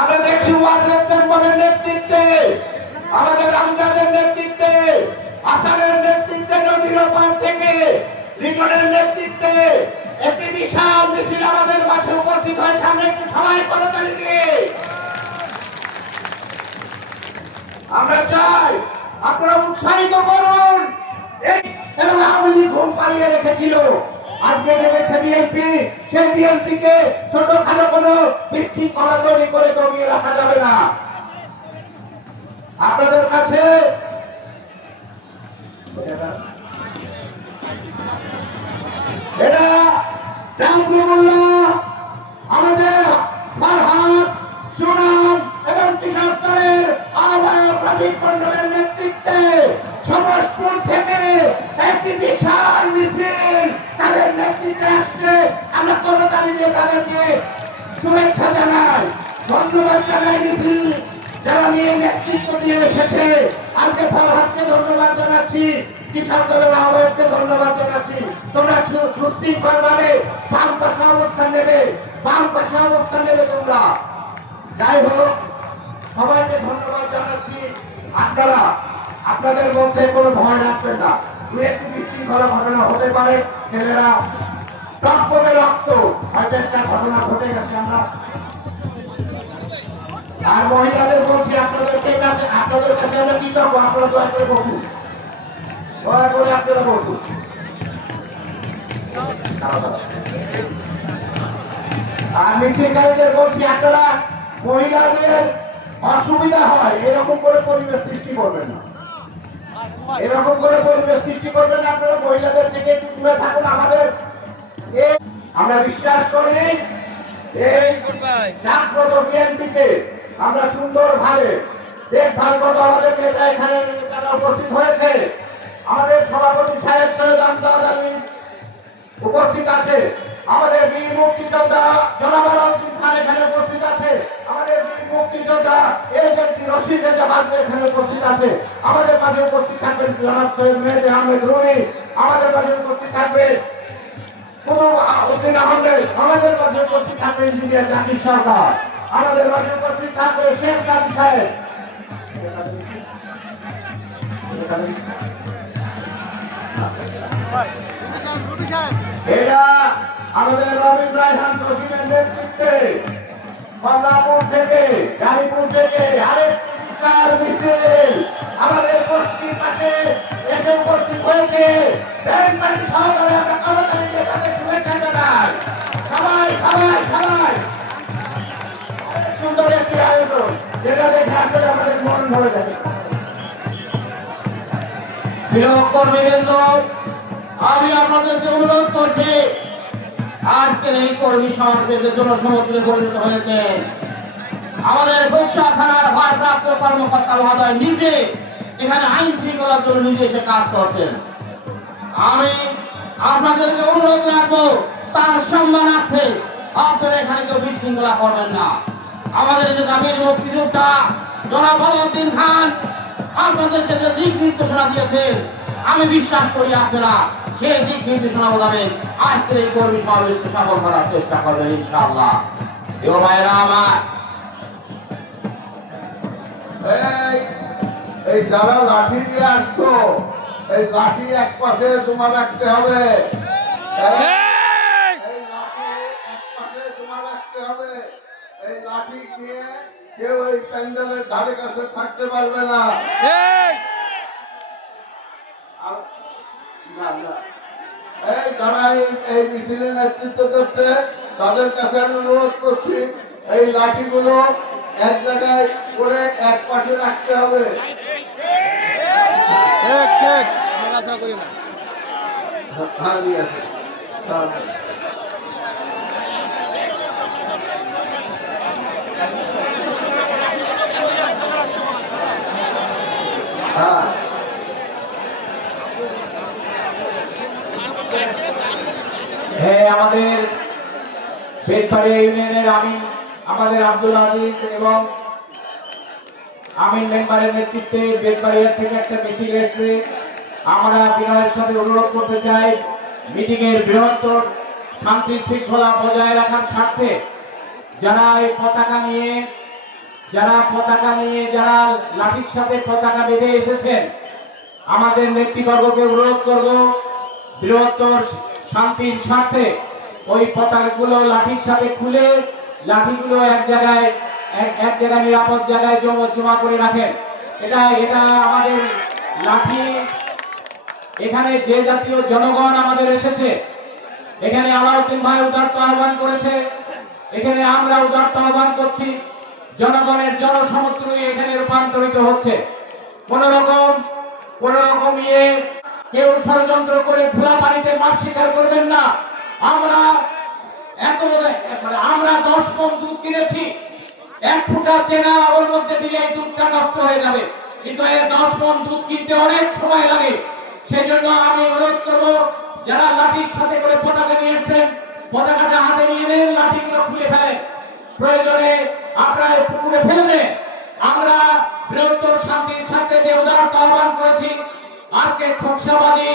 আমরা দেখছি ওয়াজেদ মেম্বারের নেতৃত্বে, আমাদের আমজাদের নেতৃত্বে, হাসানের নেতৃত্বে, নদীর ওপার থেকে লিটনের নেতৃত্বে একটি বিশাল মিছিল আমাদের মাঝে উপস্থিত হয়েছে। আমরা একটু সবাই করতালি দিয়ে আমরা চাই আপনারা উৎসাহিত করুন। এবং আওয়ামী লীগ ঘুম পাড়িয়ে রেখেছিল, আজকে দেখেছে বিএনপি, সেই বিএনপিকে ছোটখাটো কোনো বিশৃঙ্খলা তৈরি করে দমিয়ে রাখা যাবে না। আপনাদের কাছে এটা আমাদের ফারহাদ, সুনাম এবং কৃষক দলের আহ্বায়ক রফিক মন্ডলের নেতৃত্বে সমসপুর থেকে একটি বিশাল মিছিল তাদের নেতৃত্বে আসছে। আমরা করতালি দিয়ে তাদেরকে শুভেচ্ছা জানাই, ধন্যবাদ জানাই। মিছিল যারা নিয়ে নেতৃত্ব দিয়ে এসেছে, আজকে ফারহাদকে ধন্যবাদ জানাচ্ছি, কৃষক দলের আহ্বায়ককে ধন্যবাদ জানাচ্ছি। তোমরা সুশৃঙ্খলভাবে বাম পাশে অবস্থান নেবে, বাম পাশে অবস্থান নেবে তোমরা। যাই হোক, সবাইকে ধন্যবাদ জানাচ্ছি। আপনারা আপনাদের মধ্যে কোনো ভয় রাখবেন না। দু একটু বিশৃঙ্খলা ঘটনা হতে পারে, ছেলেরা টকবকে রক্ত, হয়তো একটা ঘটনা ঘটে গেছে। আমরা আর মহিলাদের বলছি, আপনাদের কাছে আমরা কৃতজ্ঞ। আপনারা দয়া করে বসুন, দয়া করে আপনারা বসুন। আর মিছিলকারীদের বলছি, আপনারা মহিলাদের অসুবিধা হয় এরকম করে পরিবেশ সৃষ্টি করবেন না, এরকম করে পরিবেশ সৃষ্টি করবেন না। আপনারা মহিলাদের থেকে একটু দূরে থাকুন। আমাদের আমরা বিশ্বাস করি এই জাগ্রত বিএনপিকে আমরা সুন্দরভাবে দেখভাল করবো। আমাদের নেতা এখানে তারা উপস্থিত হয়েছে, আমাদের সভাপতি সাহেব সৈয়দ আমজাদ আলী উপস্থিত আছে, আমাদের বীর মুক্তিযোদ্ধা জনাব আলমগীর খান এখানে উপস্থিত আছে, আমাদের বীর মুক্তিযোদ্ধা এজেন্সি রশিদ জাহাজ এখানে উপস্থিত আছে, আমাদের মাঝে উপস্থিত থাকবেন জনাব সৈয়দ মেহেদী আহমেদ রুমি, আমাদের মাঝে উপস্থিত থাকবে উদ্দিন আহমেদ, আমাদের মাঝে উপস্থিত থাকবে ইঞ্জিনিয়ার জাকির সরকার, আমাদের মাঝে উপস্থিত থাকবে শেখ সাদি সাহেব। এটা আমাদের রবীন্দ্র রায়হান জসিমের নেতৃত্বে কমলাপুর থেকে, গাড়িপুর থেকে আরেকটি বিশাল মিছিল আমাদের পশ্চিম পাশে এসে উপস্থিত হয়েছে। সহকারে আমরা করতালি দিয়ে তাদের শুভেচ্ছা জানাই। সবাই সবাই সবাই সুন্দর একটি আয়োজন, যেটা দেখে আসলে আমাদের মন ভরে যাবে। প্রিয় কর্মীবৃন্দ, আমি আপনাদেরকে অনুরোধ করছি, আজকের এই কর্মী সমাবেশের জন্য সমর্থনে পরিণত হয়েছে আমাদের বগুড়া থানার ভারপ্রাপ্ত কর্মকর্তা মহোদয় নিজে এখানে আইন শৃঙ্খলার জন্য নিজে এসে কাজ করছেন। আমি আপনাদেরকে অনুরোধ রাখবো, তার সম্মানার্থে আপনারা এখানে কেউ বিশৃঙ্খলা করবেন না। আমাদের যে দাবির মুক্তিযোদ্ধা জনাব উদ্দিন খান আপনাদেরকে যে দিক নির্দেশনা দিয়েছেন, আমি বিশ্বাস করি আপনারা সেই দিক নির্দেশনা মোতাবেক আজকের এই কর্মী সমাবেশকে সফল করার চেষ্টা করবেন ইনশাআল্লাহ। এই যারা লাঠি নিয়ে আসতো, এই লাঠি এক পাশে তোমার রাখতে হবে, এই লাঠি এক পাশে তোমার রাখতে হবে। এই লাঠি নিয়ে কেউ এই প্যান্ডেলের ধারে কাছে থাকতে পারবে না। এই যারা এই মিছিলে নেতৃত্ব করছে তাদের কাছে আমি অনুরোধ করছি, এই লাঠিগুলো এক জায়গায় করে এক পাশে রাখতে হবে। হ্যাঁ, আমাদের বেতবাড়িয়া ইউনিয়নের আমিন আমাদের আব্দুল আজিজ এবং আমিন মেম্বারের নেতৃত্বে বেতবাড়িয়া থেকে একটা মিছিল এসেছে। আমরা বিনয়ের সাথে অনুরোধ করতে চাই, মিটিং এর বৃহত্তর শান্তি শৃঙ্খলা বজায় রাখার স্বার্থে যারা এই পতাকা নিয়ে যারা পতাকা নিয়ে যারা লাঠির সাথে পতাকা বেঁধে এসেছেন, আমাদের নেতৃবর্গকে অনুরোধ করব বৃহত্তর শান্তির স্বার্থে ওই পতাকাগুলো লাঠির সাথে খুলে লাঠিগুলো এক জায়গায় নিরাপদ জায়গায় জমা করে রাখেন। এটা আমাদের লাঠি, এখানে যে জাতীয় জনগণ আমাদের এসেছে, এখানে আলাউদ্দিন ভাই উদাত্ত আহ্বান করেছে, এখানে আমরা উদাত্ত আহ্বান করছি, জনগণের জনসমুদ্রই এখানে রূপান্তরিত হচ্ছে। কোন রকম কেউ ষড়যন্ত্র করে খোলা পানিতে মাছ শিকার করবেন না। আমরা 10 মণ দুধ কিনেছি, 1 ফুটা চেনা ওর মধ্যে দিয়ে এই দুধটা নষ্ট হয়ে যাবে, কিন্তু এই 10 মণ দুধ কিনতে অনেক সময় লাগে। সেজন্য আমি অনুরোধ করবো, যারা লাঠির সাথে করে পতাকা নিয়েছেন, পতাকাটা হাতে নিয়ে নেন, লাঠিগুলো খুলে ফেলেন, প্রয়োজনে আপনারা পুকুরে ফেলে দেন। আমরা বৃহত্তর শান্তির স্বার্থে যে উদারতা আহ্বান করেছি, আজকে খোকসাবাদী